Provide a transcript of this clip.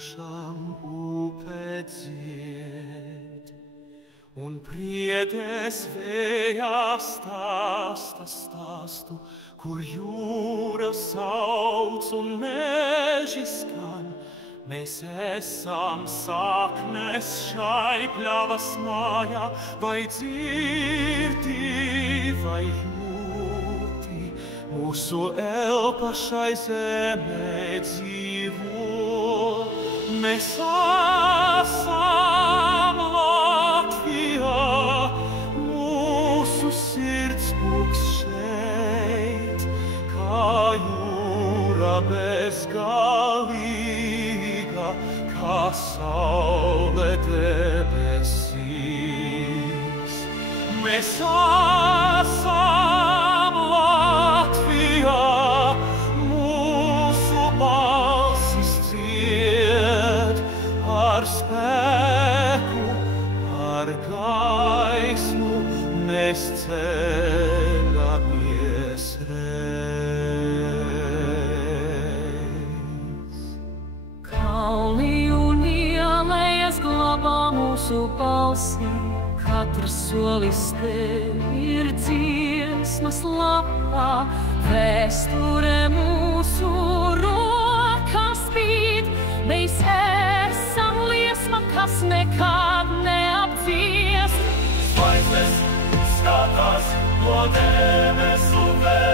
plūšam upe dzied, un priedes vējā stāsta stāstu, kur jūra sauc un meži skan. Mēs esam saknes šai pļavas mājā, vai dzirdi, vai jūti, mūsu elpa šai zemē dzīvo. Mēs esam Latvijā, mūsu sirds būs šeit, kā jūra bezgalīga, kā saule debesīs. Mēs esam Latvijā, mūsu balsis dzied, ar spēku, ar gaismu mēs ceļamies reiz. Kalni un ielejas glabā mūsu balsi, katrs solis tev ir dziesmas lapā, vēsture mūsu rokās spīd. Mēs esam liesma, kas nekad neapdziest. Zvaigznes skatās no debesu vēl.